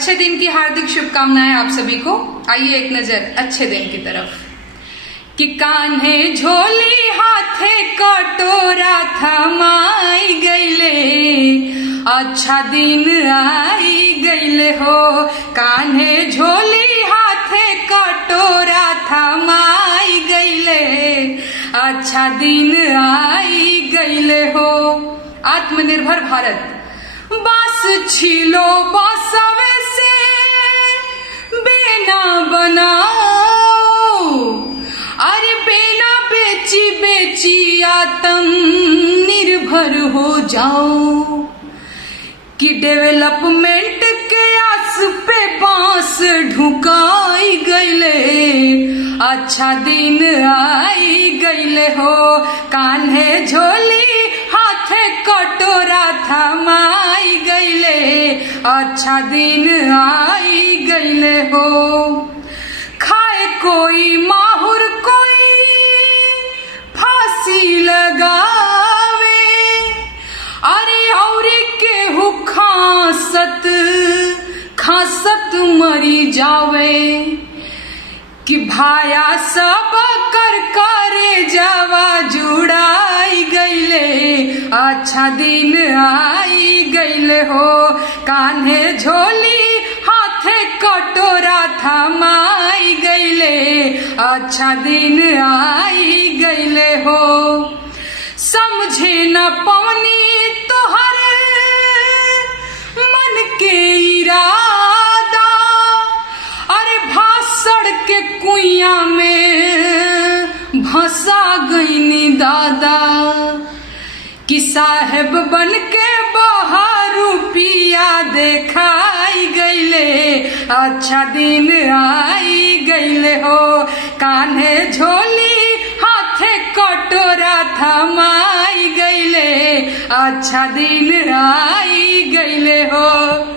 अच्छे दिन की हार्दिक शुभकामनाएं आप सभी को। आइए एक नजर अच्छे दिन की तरफ। कि कान्हे झोली हाथे कटोरा थमाई गईले, अच्छा दिन आई गईले हो। कान्हे झोली हाथे कटोरा थमाई गईले, अच्छा दिन आई गईले हो। आत्मनिर्भर भारत। बास छिलो बासवे से बेना बनाओ, अरे बेना बेची बेची आत्मनिर्भर हो जाओ। कि डेवलपमेंट के आस पे बांस ढुकाई गईले, अच्छा दिन आई गईले हो। कान्हे झोली हाथे कटोरा थमाई गईले, अच्छा दिन आई गईले हो। खाए कोई माहुर कोई फांसी लगावे, अरे और केहू खांसत खांसत मरी जावे। कि भाया सब कर करे जावा जुड़ाई गईले, अच्छा दिन आई गईले हो। कान्हे झोली हाथे कटोरा थमाई गईले, अच्छा दिन आई गईले हो। समझे न पवनी तोहर मन के इरादा, अरे भाषण के कुइया में भसा गईनी दादा। कि साहेब बन के बाहर रुपिया देखाई गईले, अच्छा दिन आई गईले हो। कान्हे झोली हाथे कटोरा थमाई गईले, अच्छा दिन आई गईले हो।